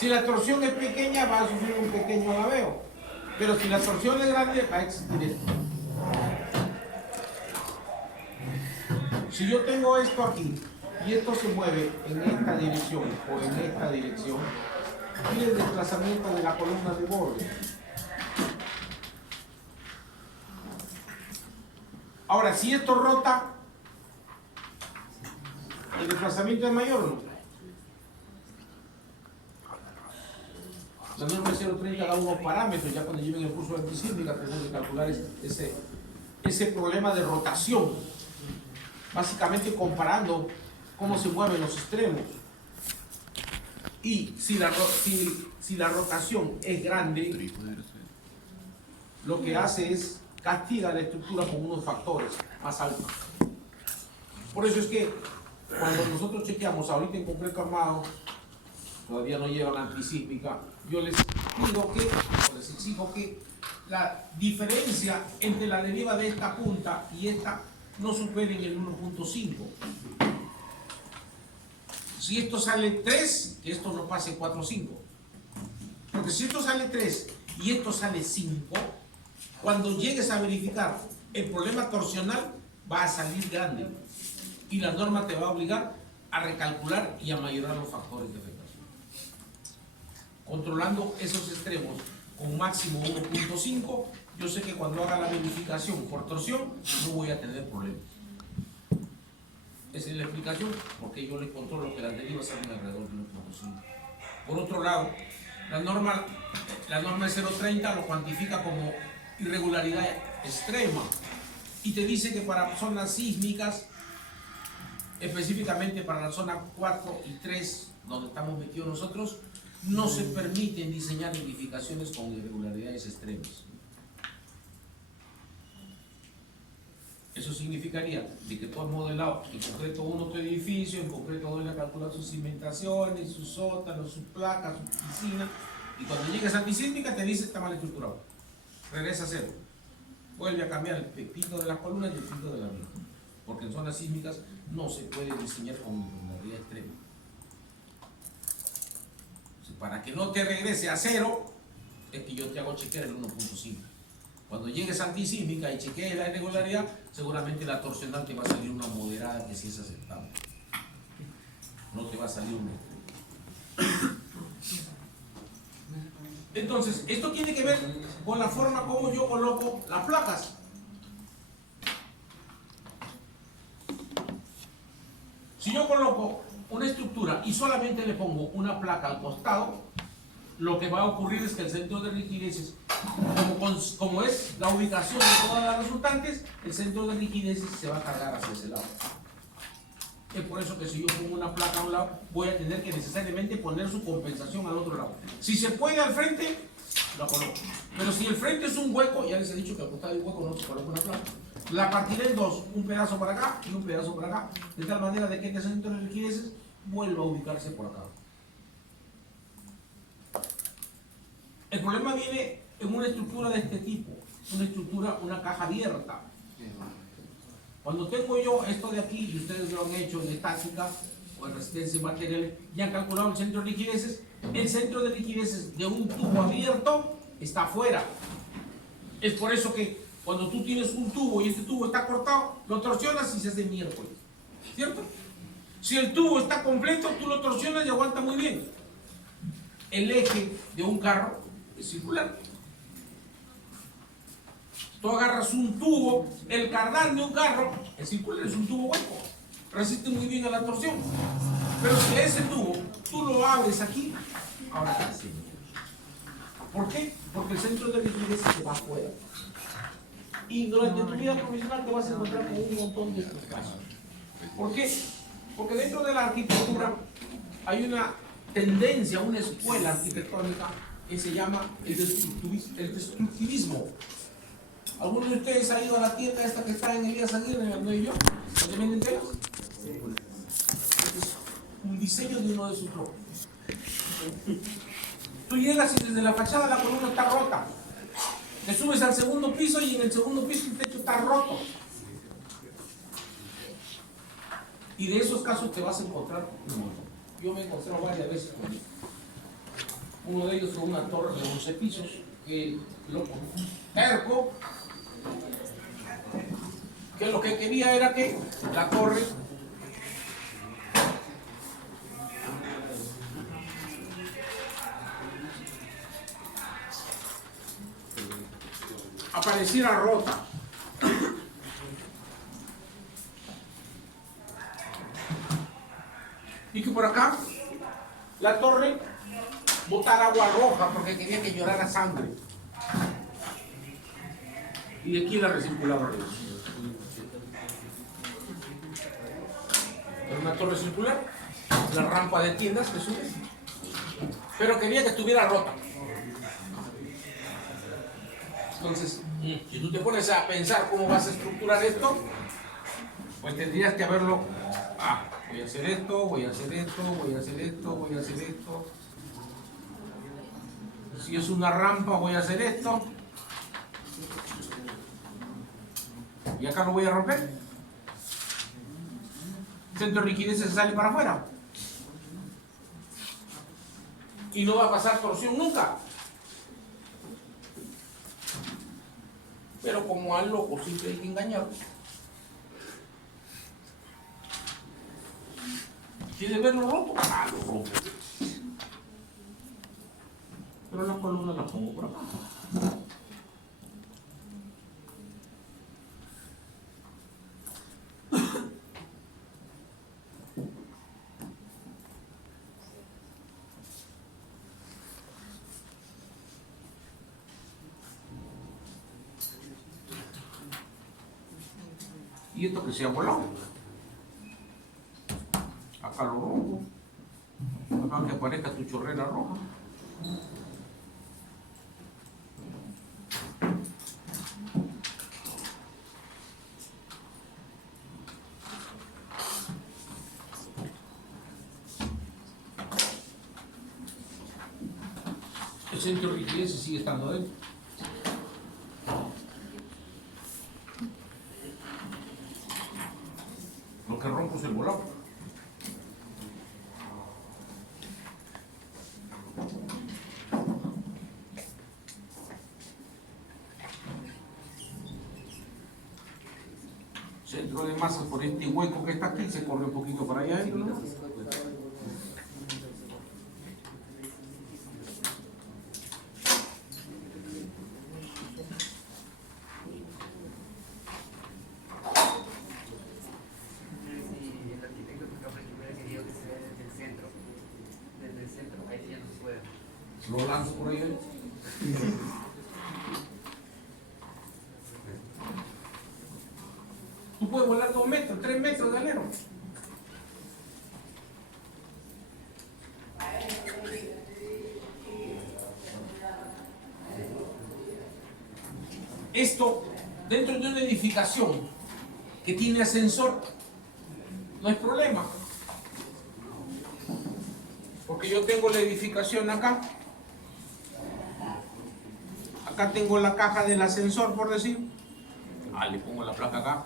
Si la torsión es pequeña, va a sufrir un pequeño alabeo. Pero si la torsión es grande, va a existir esto. Si yo tengo esto aquí y esto se mueve en esta dirección o en esta dirección, tiene el desplazamiento de la columna de borde. Ahora, si esto rota, ¿el desplazamiento es mayor o no? La norma 030 da unos parámetros, ya cuando lleven el curso de antisísmica tenemos que calcular ese problema de rotación, básicamente comparando cómo se mueven los extremos. Y si la rotación es grande, lo que hace es castiga la estructura con unos factores más altos. Por eso es que cuando nosotros chequeamos ahorita en concreto armado, todavía no llevan antisísmica, yo les pido que, o les exijo que la diferencia entre la deriva de esta punta y esta no superen el 1.5. Si esto sale 3, que esto no pase 4.5. Porque si esto sale 3 y esto sale 5, cuando llegues a verificar el problema torsional va a salir grande. Y la norma te va a obligar a recalcular y a mayorar los factores de afectación. Controlando esos extremos con máximo 1.5, yo sé que cuando haga la verificación por torsión no voy a tener problemas. Esa es la explicación porque yo le controlo que las derivas salen alrededor de 1.5. Por otro lado, la norma de 030 lo cuantifica como irregularidad extrema y te dice que para zonas sísmicas, específicamente para la zona 4 y 3, donde estamos metidos nosotros, no se permiten diseñar edificaciones con irregularidades extremas. Eso significaría de que tú has modelado en concreto tu edificio, en concreto doy a calcular sus cimentaciones, sus sótanos, sus placas, su piscina, y cuando llegues a antisísmica te dice está mal estructurado. Regresa a cero. Vuelve a cambiar el pepito de las columnas y el pepito de la viga. Porque en zonas sísmicas no se puede diseñar con irregularidad extrema. Para que no te regrese a cero, es que yo te hago chequear el 1.5. Cuando llegues a antisísmica y chequees la irregularidad, seguramente la torsional te va a salir una moderada que sí es aceptable. No te va a salir una. Entonces, esto tiene que ver con la forma como yo coloco las placas. Si yo coloco una estructura y solamente le pongo una placa al costado, lo que va a ocurrir es que el centro de rigideces, como es la ubicación de todas las resultantes, el centro de rigideces se va a cargar hacia ese lado. Es por eso que si yo pongo una placa a un lado, voy a tener que necesariamente poner su compensación al otro lado. Si se puede al frente, la coloco. Pero si el frente es un hueco, ya les he dicho que al costado del hueco no se coloca una placa. La partiré en dos, un pedazo para acá y un pedazo para acá, de tal manera de que este centro de rigideces vuelva a ubicarse por acá. El problema viene en una estructura de este tipo, una caja abierta. Cuando tengo yo esto de aquí, y ustedes lo han hecho en estática o en resistencia material, ya han calculado el centro de rigideces. El centro de rigideces de un tubo abierto está afuera. Es por eso que cuando tú tienes un tubo y este tubo está cortado, lo torsionas y se hace miércoles, ¿cierto? Si el tubo está completo, tú lo torsionas y aguanta muy bien. El eje de un carro es circular. Tú agarras un tubo, el cardán de un carro es circular, es un tubo hueco, resiste muy bien a la torsión. Pero si ese tubo tú lo abres aquí, ahora está así. ¿Por qué? Porque el centro de rigidez se va afuera. Y durante tu vida profesional te vas a encontrar con un montón de estos casos. ¿Por qué? Porque dentro de la arquitectura hay una tendencia, una escuela arquitectónica que se llama el destructivismo. ¿Alguno de ustedes ha ido a la tienda esta que está en Elías Aguirre, en el Nuevo York, donde venden telas? Es un diseño de uno de sus propios. Tú llegas y desde la fachada la columna está rota. Te subes al segundo piso y en el segundo piso el techo está roto. Y de esos casos te vas a encontrar un montón. Yo me he encontrado varias veces con esto. Uno de ellos fue una torre de 11 pisos, que loco, terco, que lo que quería era que la torre apareciera rota. Y que por acá la torre botara agua roja porque quería que llorara sangre. Y de aquí la recirculaba. Era una torre circular, la rampa de tiendas que sube, pero quería que estuviera rota. Entonces, si tú te pones a pensar cómo vas a estructurar esto, pues tendrías que haberlo. Voy a hacer esto, voy a hacer esto, voy a hacer esto, voy a hacer esto. Si es una rampa, voy a hacer esto. Y acá lo voy a romper. Centro de rigidez se sale para afuera. Y no va a pasar torsión nunca. Pero como al loco siempre hay que engañar. ¿Quiere verlo roto? Lo rompo. Pero la columna la pongo por acá. Y esto que se ha volado. Acá lo rompo. Acá que aparezca tu chorrera roja. El centro de rigidez sigue estando dentro. Lo que rompo es el volado. Centro de masa por este hueco que está aquí se corre un poquito para allá adentro, ¿no? Lo lanzo por ahí. Tú puedes volar 2 metros, 3 metros de alero. Esto, dentro de una edificación que tiene ascensor, no hay problema. Porque yo tengo la edificación acá. Acá tengo la caja del ascensor, por decir. Le pongo la placa acá.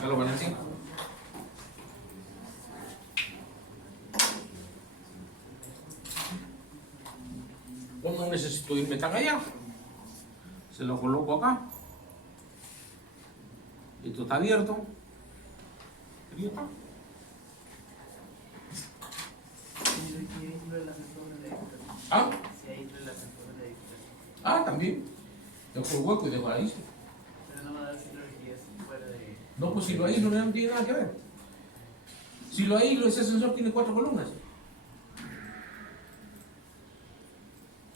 Ya lo van a decir. Pues no necesito irme tan allá. Se lo coloco acá. Esto está abierto. Y está. También. Dejo el hueco y dejo ahí. Pero no va a dar centro de rigidez fuera de... No, pues si lo aíslo no tiene nada que ver. Si lo aíslo, ese ascensor tiene 4 columnas.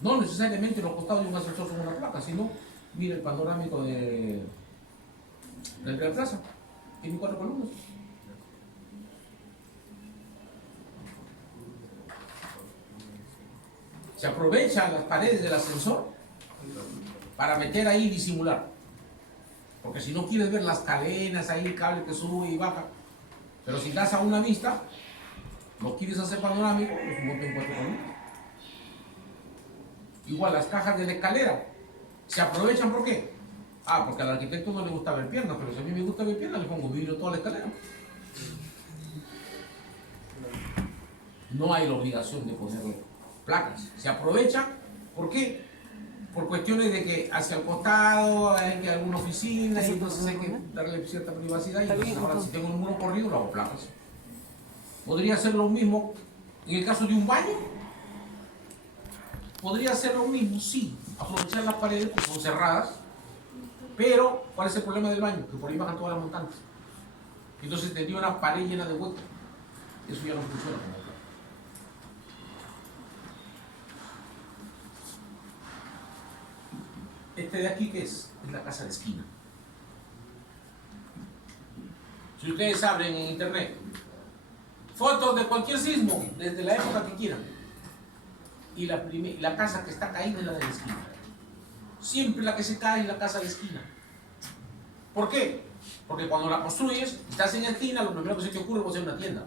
No necesariamente los costados de un ascensor son una placa, sino mira el panorámico de Real Plaza. Tiene 4 columnas. Se aprovechan las paredes del ascensor para meter ahí y disimular. Porque si no quieres ver las cadenas ahí, el cable que sube y baja. Pero si das a una vista, no quieres hacer panorámico, pues monta en 4 columnas. Igual las cajas de la escalera se aprovechan, ¿por qué? Porque al arquitecto no le gusta ver piernas, pero si a mí me gusta ver piernas, le pongo vidrio toda la escalera. no hay la obligación de ponerle placas. Se aprovechan, ¿por qué? Por cuestiones de que hacia el costado hay que alguna oficina y entonces hay que darle cierta privacidad y entonces ahora si tengo un muro corrido lo hago placas. Podría ser lo mismo en el caso de un baño. Podría ser lo mismo, sí, aprovechar las paredes que son cerradas, pero ¿cuál es el problema del baño? Que por ahí bajan todas las montantes. Entonces tendría una pared llena de huecos. Eso ya no funciona como tal. Este de aquí, ¿qué es? Es la casa de esquina. Si ustedes abren en internet fotos de cualquier sismo, desde la época que quieran, y la casa que está caída es la de la esquina. Siempre la que se cae es la casa de esquina. ¿Por qué? Porque cuando la construyes, estás en la esquina, lo primero que se te ocurre es hacer una tienda.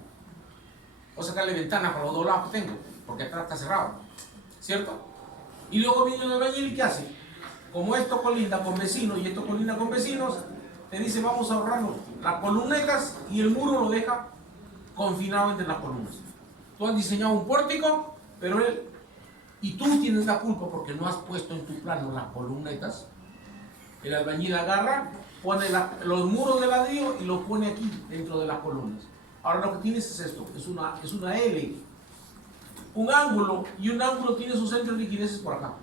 O sacarle ventanas para los dos lados que tengo, porque atrás está cerrado. ¿Cierto? Y luego viene el albañil y ¿qué hace? Como esto colinda con vecinos y esto colinda con vecinos, te dice vamos a ahorrarnos las columnetas y el muro lo deja confinado entre las columnas. Tú has diseñado un pórtico, pero él, y tú tienes la culpa porque no has puesto en tu plano las columnetas. El albañil agarra, pone los muros de ladrillo y los pone aquí dentro de las columnas. Ahora lo que tienes es esto, es una L, un ángulo, y un ángulo tiene sus centros de liquideces por acá.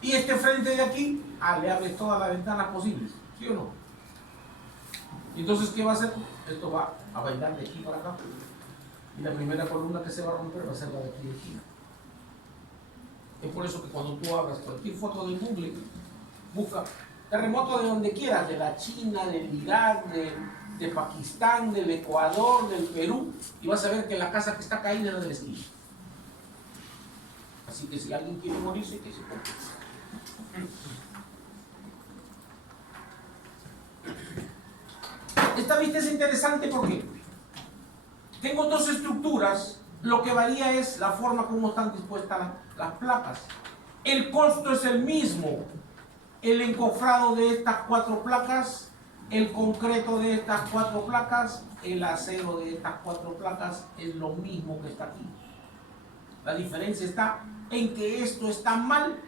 Y este frente de aquí, le abres todas las ventanas posibles, ¿sí o no? Entonces, ¿qué va a hacer? Esto va a bailar de aquí para acá. Y la primera columna que se va a romper va a ser la de aquí de esquina. Es por eso que cuando tú abras cualquier foto de Google, busca terremoto de donde quieras, de la China, del Irak, de Pakistán, del Ecuador, del Perú, y vas a ver que la casa que está caída es la de la esquina. Así que si alguien quiere morirse, que se ponga. Esta vista es interesante porque tengo dos estructuras, lo que varía es la forma como están dispuestas las placas. El costo es el mismo, el encofrado de estas 4 placas, el concreto de estas 4 placas, el acero de estas 4 placas es lo mismo que está aquí. La diferencia está en que esto está mal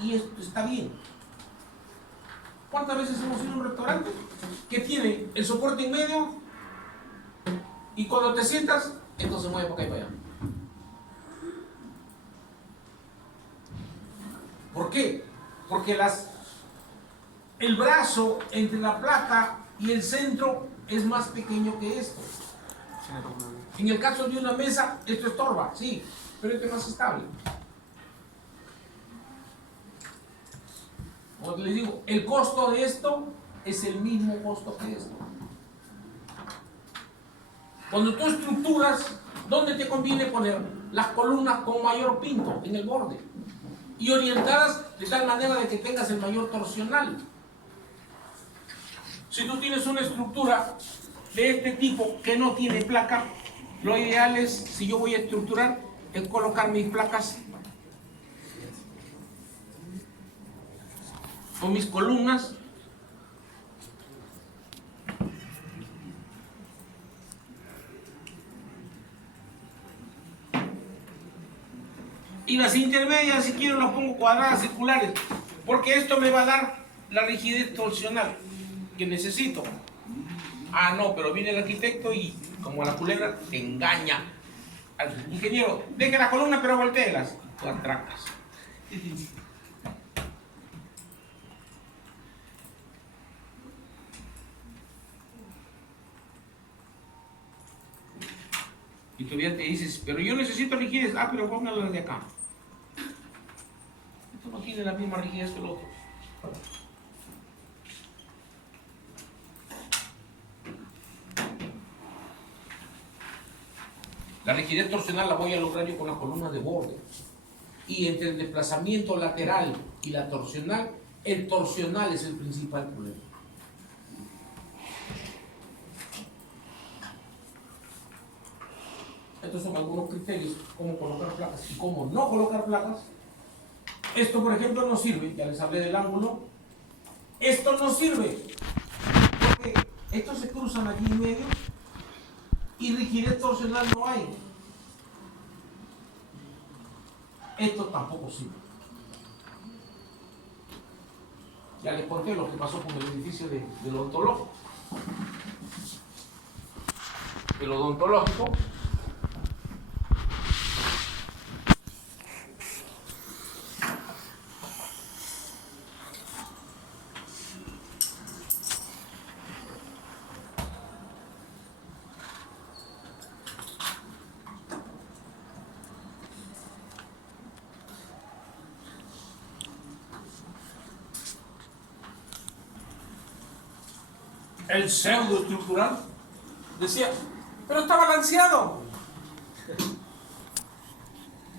y esto está bien. ¿Cuántas veces hemos ido a un restaurante que tiene el soporte en medio y cuando te sientas, esto se mueve para acá y para allá? ¿Por qué? Porque el brazo entre la placa y el centro es más pequeño que esto. En el caso de una mesa, esto estorba, sí, pero esto es más estable. Como les digo, el costo de esto es el mismo costo que esto. Cuando tú estructuras, ¿dónde te conviene poner las columnas con mayor pinto? En el borde. Y orientadas de tal manera de que tengas el mayor torsional. Si tú tienes una estructura de este tipo que no tiene placa, lo ideal es, si yo voy a estructurar, es colocar mis placas o mis columnas y las intermedias, si quiero, las pongo cuadradas, circulares, porque esto me va a dar la rigidez torsional que necesito. Ah, no, pero viene el arquitecto y, como la culebra, te engaña. Al ingeniero, deje la columna, pero voltéelas. Tú atracas. Y todavía te dices, pero yo necesito rigidez. Ah, pero póngala de acá. Esto no tiene la misma rigidez que el otro. La rigidez torsional la voy a lograr yo con las columnas de borde. Y entre el desplazamiento lateral y la torsional, el torsional es el principal problema. Estos son algunos criterios, cómo colocar placas y cómo no colocar placas. Esto, por ejemplo, no sirve, ya les hablé del ángulo. Esto no sirve, porque estos se cruzan aquí en medio y rigidez torsional no hay. Esto tampoco sirve. Ya les conté lo que pasó con el edificio del odontológico. El odontológico el pseudoestructural decía, pero está balanceado.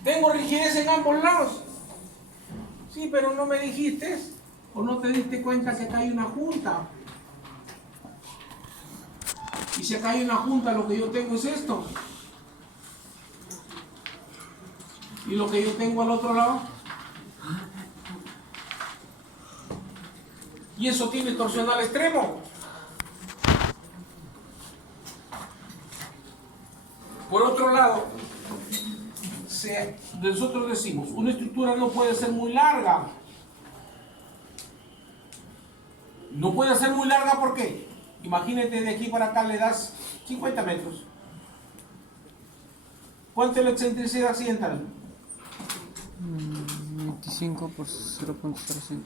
Tengo rigidez en ambos lados. Sí, pero no me dijiste o no te diste cuenta que acá hay una junta. Y si acá hay una junta, lo que yo tengo es esto. Y lo que yo tengo al otro lado. Y eso tiene torsional extremo. Por otro lado, nosotros decimos, una estructura no puede ser muy larga. No puede ser muy larga, ¿por qué? Imagínate, de aquí para acá le das 50 metros. ¿Cuánto es la excentricidad accidental? 25 por 0.05.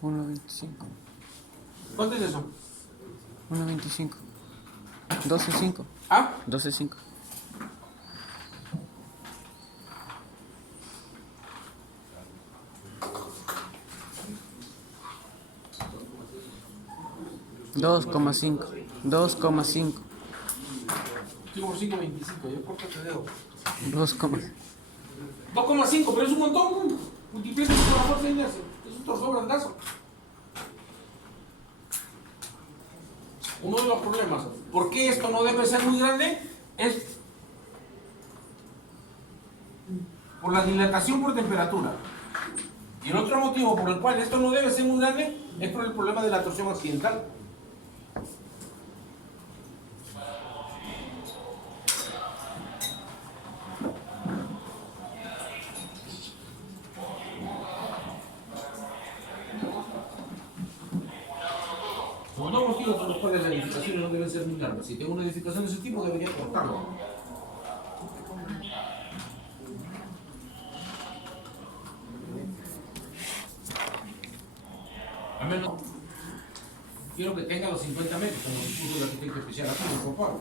1.25. ¿Cuánto es eso? 1.25. 12.5. ¿Ah? 12.5. Dos coma cinco. 2,5. Estoy por 5.25, yo corto te dedo. 2,5. pero es un montón. Multiplica por la fuerza de inercia. Es un torso grandazo. Uno de los problemas, ¿por qué esto no debe ser muy grande? Es por la dilatación por temperatura. Y el otro motivo por el cual esto no debe ser muy grande es por el problema de la torsión accidental. Son dos motivos por los cuales las edificaciones no deben ser muy largas. Si tengo una edificación de ese tipo, debería cortarlo. Al menos quiero que tenga los 50 metros, como puso el arquitecto especial aquí, en Juan Pablo.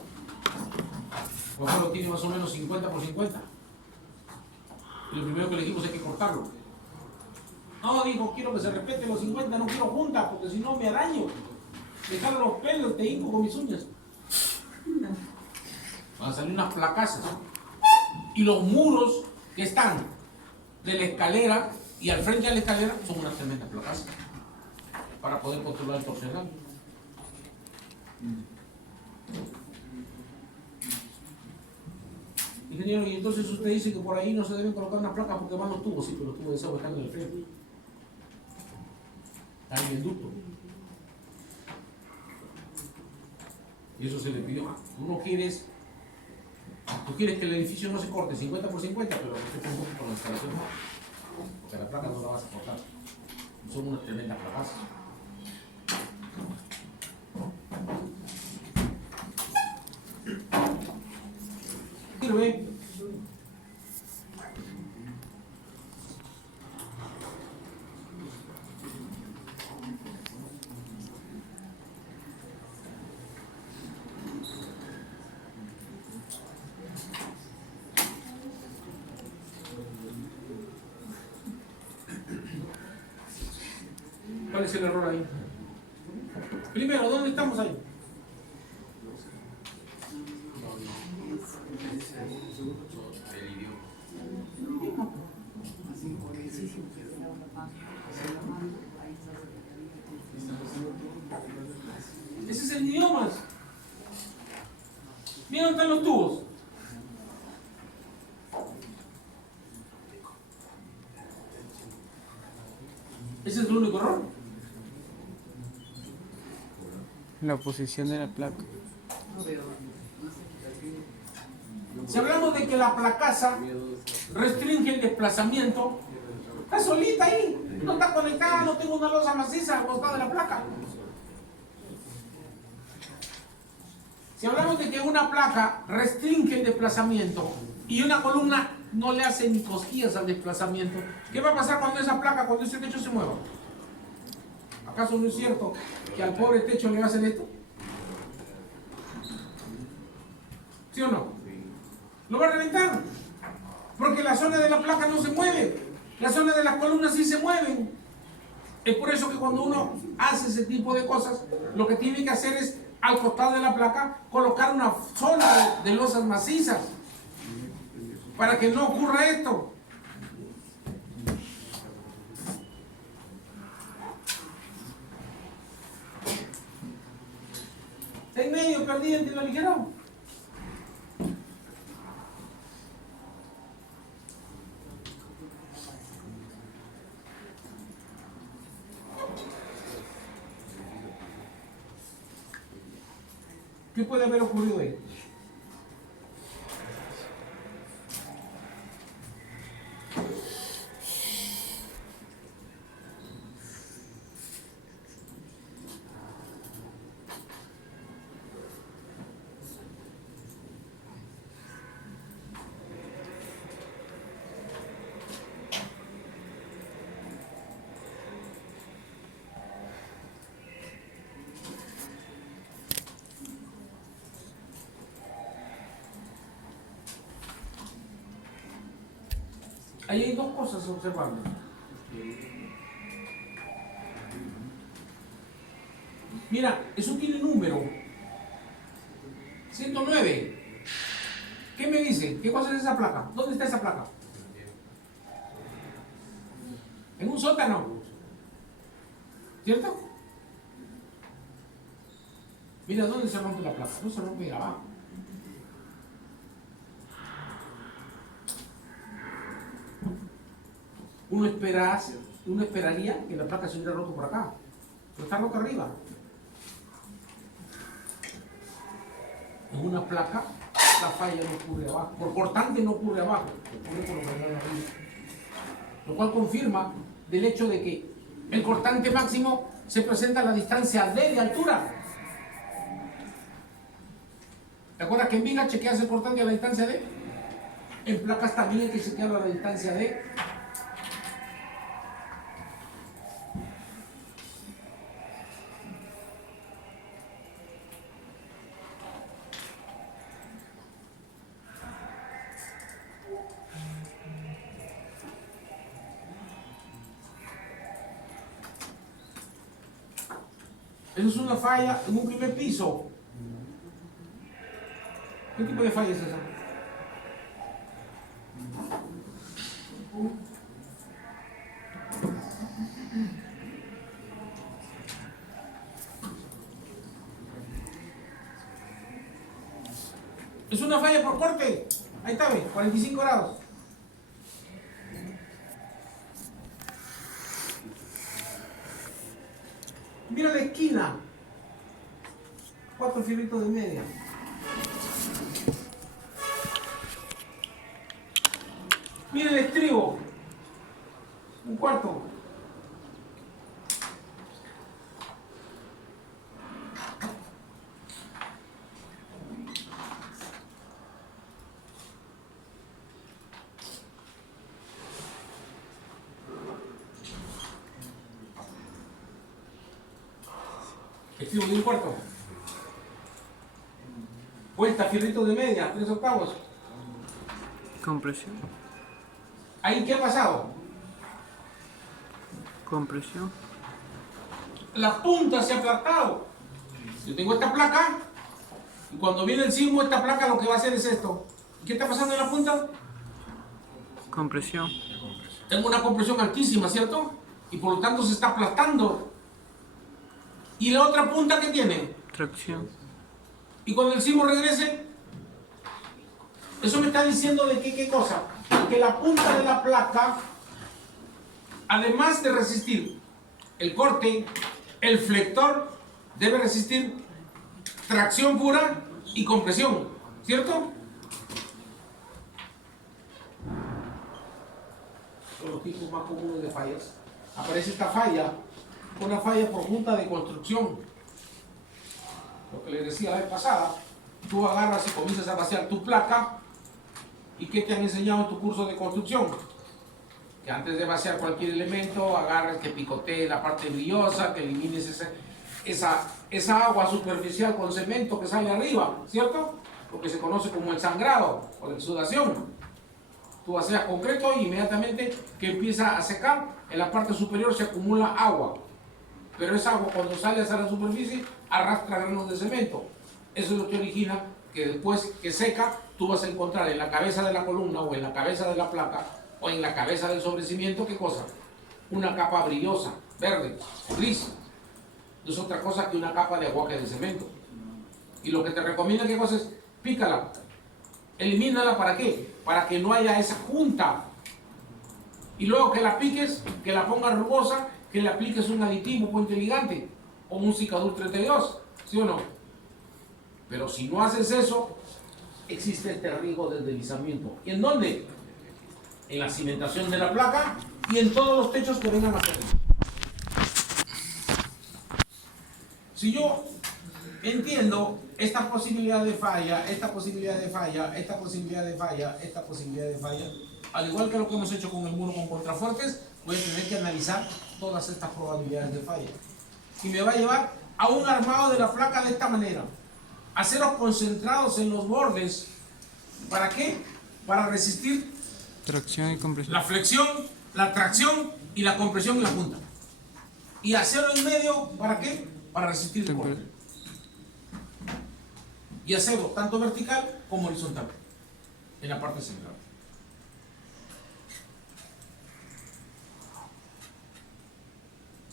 Juan Pablo tiene más o menos 50 por 50. Y lo primero que le dijimos es que cortarlo. No, dijo, quiero que se respeten los 50, no quiero juntas, porque si no me daño. Dejar los pelos, te hinco con mis uñas. Van a salir unas placazas. Y los muros que están de la escalera y al frente de la escalera son unas tremendas placazas para poder controlar el torsional. Ingeniero, y entonces usted dice que por ahí no se deben colocar unas placas porque van los tubos. Sí, pero los tubos de desagüe están en el frente. Están en el ducto. Y eso se le pidió. Tú quieres que el edificio no se corte 50 por 50, pero que se un con la instalación no. Porque la placa no la vas a cortar. Son unas tremendas placas. Sirve. ¿Cuál es el error ahí? Primero, ¿dónde estamos ahí? Ese es el idioma. Mira dónde están los tubos. Ese es el único error. La posición de la placa. No veo. Si hablamos de que la placaza restringe el desplazamiento, está solita ahí, no está conectada, no tengo una losa maciza al costado de la placa. Si hablamos de que una placa restringe el desplazamiento y una columna no le hace ni cosquillas al desplazamiento, ¿qué va a pasar cuando esa placa, cuando ese techo se mueva? ¿Acaso no es cierto que al pobre techo le va a hacer esto? ¿Sí o no? Lo va a reventar, porque la zona de la placa no se mueve, la zona de las columnas sí se mueven. Es por eso que cuando uno hace ese tipo de cosas, lo que tiene que hacer es, al costado de la placa, colocar una zona de losas macizas, para que no ocurra esto. Está en medio, perdido, lo ligero. ¿Qué puede haber ocurrido ahí? Ahí hay dos cosas observando. Mira, eso tiene número. 109. ¿Qué me dice? ¿Qué cosa es esa placa? ¿Dónde está esa placa? En un sótano. ¿Cierto? Mira, ¿dónde se rompe la placa? No se rompe ahí abajo. Uno esperaría que la placa se hubiera roto por acá, pero está rota arriba. En una placa, la falla no ocurre abajo, por cortante no ocurre abajo, ocurre por lo general arriba. Lo cual confirma del hecho de que el cortante máximo se presenta a la distancia D de altura. ¿Te acuerdas que en viga chequeas el cortante a la distancia D? En placas también hay que chequearlo a la distancia D. Eso es una falla en un primer piso. ¿Qué tipo de falla es esa? Es una falla por corte. Ahí está, ve, 45 grados. Mira la esquina. 4 fierritos de media. Mira el estribo. Un cuarto. Estribo de un cuarto. Vuelta, fierrito de media, 3/8. Compresión. ¿Ahí qué ha pasado? Compresión. La punta se ha aplastado. Yo tengo esta placa y cuando viene el sismo esta placa lo que va a hacer es esto. ¿Qué está pasando en la punta? Compresión. Tengo una compresión altísima, ¿cierto? Y por lo tanto se está aplastando. ¿Y la otra punta qué tiene? Tracción. Y cuando el sismo regrese, eso me está diciendo de que, ¿qué cosa? Que la punta de la placa, además de resistir el corte, el flector, debe resistir tracción pura y compresión, ¿cierto? tipos más comunes de fallas, aparece esta falla, una falla por junta de construcción. Lo que les decía la vez pasada, tú agarras y comienzas a vaciar tu placa, ¿y qué te han enseñado en tu curso de construcción? Que antes de vaciar cualquier elemento, agarres, que picotees la parte brillosa, que elimines esa agua superficial con cemento que sale arriba, ¿cierto? Lo que se conoce como el sangrado o la exudación. Tú vacías concreto y inmediatamente que empieza a secar, en la parte superior se acumula agua. Pero esa agua cuando sale hacia la superficie arrastra granos de cemento. Eso es lo que origina que después que seca, tú vas a encontrar en la cabeza de la columna o en la cabeza de la placa o en la cabeza del sobrecimiento, ¿qué cosa? Una capa brillosa, verde, gris. No es otra cosa que una capa de aguaje de cemento. Y lo que te recomienda, ¿qué cosa es? Pícala. Elimínala, ¿para qué? Para que no haya esa junta. Y luego que la piques, que la pongas rugosa, que le apliques un aditivo, puente ligante o un Cicadur 32, ¿sí o no? Pero si no haces eso, existe este riesgo del deslizamiento. ¿Y en dónde? En la cimentación de la placa y en todos los techos que vengan a hacer. Si yo entiendo esta posibilidad de falla, esta posibilidad de falla, esta posibilidad de falla, esta posibilidad de falla, al igual que lo que hemos hecho con el muro con contrafuertes, voy a tener que analizar todas estas probabilidades de falla. Y me va a llevar a un armado de la placa de esta manera. Aceros concentrados en los bordes. ¿Para qué? Para resistir Tracción y compresión. la flexión, la tracción y la compresión en la punta. Y acero en medio, ¿para qué? Para resistir el corte. Y acero tanto vertical como horizontal en la parte central.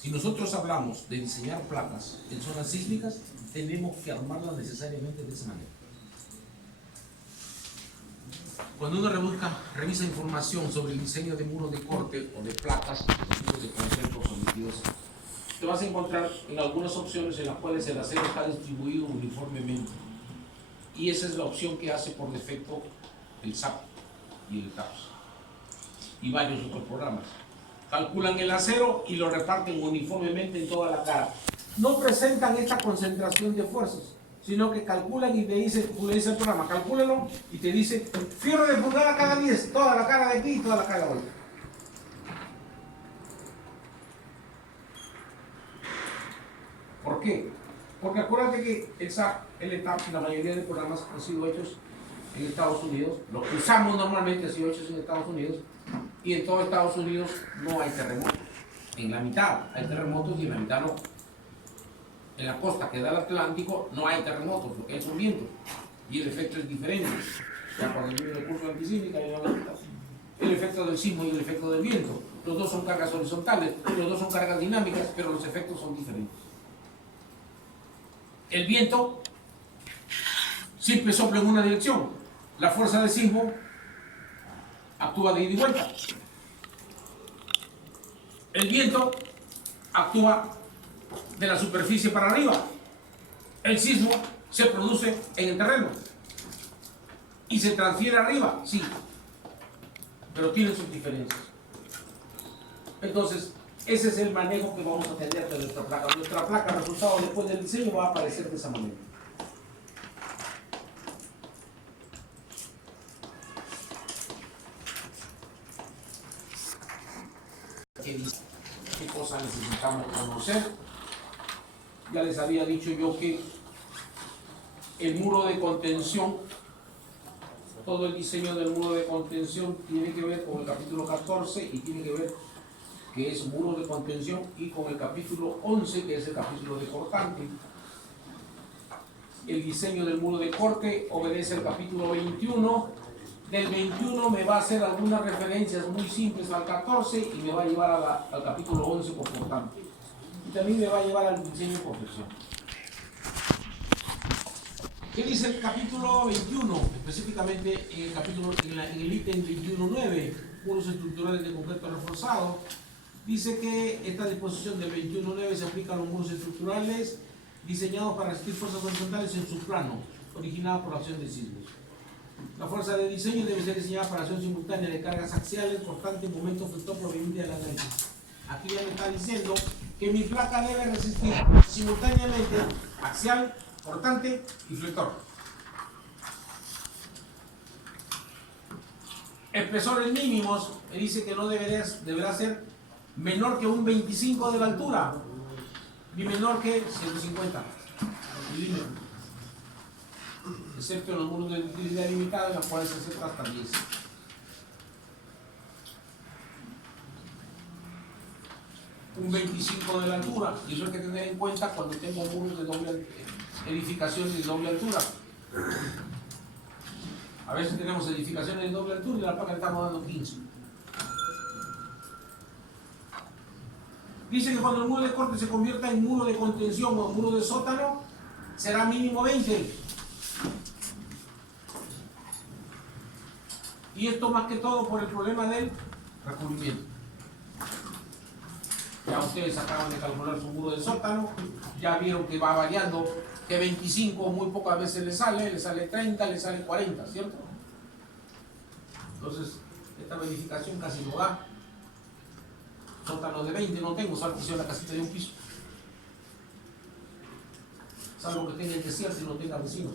Si nosotros hablamos de diseñar placas en zonas sísmicas, tenemos que armarlas necesariamente de esa manera. Cuando uno revisa información sobre el diseño de muros de corte o de placas, tipos de concreto sometidos, te vas a encontrar en algunas opciones en las cuales el acero está distribuido uniformemente. Y esa es la opción que hace por defecto el SAP y el TAPS y varios otros programas. Calculan el acero y lo reparten uniformemente en toda la cara. No presentan esta concentración de fuerzas, sino que calculan y te dice, tú le dices al programa, calcúlalo y te dice, fierro de pulgada cada 10, toda la cara de aquí y toda la cara de abajo. ¿Por qué? Porque acuérdate que el SAP, el ETAP, la mayoría de programas han sido hechos en Estados Unidos, lo que usamos normalmente han sido hechos en Estados Unidos, y en todo Estados Unidos no hay terremotos. En la mitad hay terremotos y en la mitad no. En la costa que da al Atlántico no hay terremotos, lo que hay son vientos, y el efecto es diferente. Ya cuando viene el curso de antisísmica, el efecto del sismo y el efecto del viento. Los dos son cargas horizontales, los dos son cargas dinámicas, pero los efectos son diferentes. El viento siempre sopla en una dirección. La fuerza del sismo actúa de ida y vuelta. El viento actúa de la superficie para arriba. El sismo se produce en el terreno y se transfiere arriba, sí, pero tiene sus diferencias. Entonces, ese es el manejo que vamos a tener de nuestra placa. Nuestra placa, resultado después del diseño, va a aparecer de esa manera. ¿Qué cosas necesitamos conocer? Ya les había dicho yo que el muro de contención, todo el diseño del muro de contención tiene que ver con el capítulo 14 y tiene que ver que es muro de contención, y con el capítulo 11, que es el capítulo de cortante. El diseño del muro de corte obedece al capítulo 21. Del 21 me va a hacer algunas referencias muy simples al 14 y me va a llevar al capítulo 11 por cortante. Y también me va a llevar al diseño por sección. ¿Qué dice el capítulo 21? Específicamente en el capítulo, en el ítem 21.9, muros estructurales de concreto reforzado. Dice que esta disposición del 21.9 se aplica a los muros estructurales diseñados para resistir fuerzas horizontales en su plano, originadas por la acción de sismos. La fuerza de diseño debe ser diseñada para acción simultánea de cargas axiales, cortante, momento efector proveniente de la análisis. Aquí ya me está diciendo que mi placa debe resistir simultáneamente axial, cortante y flector. Espesores mínimos, me dice que no deberá ser menor que un 25 de la altura, ni menor que 150 milímetros, excepto en los muros de utilidad limitada, en las cuales se acepta hasta 10. Un 25 de la altura, y eso hay que tener en cuenta cuando tengo muros de doble edificaciones de doble altura. A veces tenemos edificaciones de doble altura y la placa le estamos dando 15. Dice que cuando el muro de corte se convierta en muro de contención o en muro de sótano, será mínimo 20. Y esto más que todo por el problema del recubrimiento. Ya ustedes acaban de calcular su muro de sótano, ya vieron que va variando, que 25 muy pocas veces le sale 30, le sale 40, ¿cierto? Entonces, esta verificación casi no da. Sótano de 20 no tengo, salvo que sea la casita de un piso. Salvo que tenga el desierto y no tenga vecinos.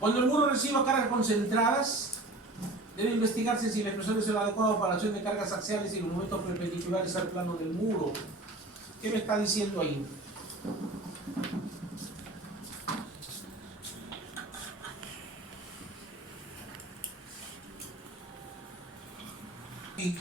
Cuando el muro reciba cargas concentradas, debe investigarse si la expresión es el adecuado para la acción de cargas axiales y los momentos perpendiculares al plano del muro. ¿Qué me está diciendo ahí? Y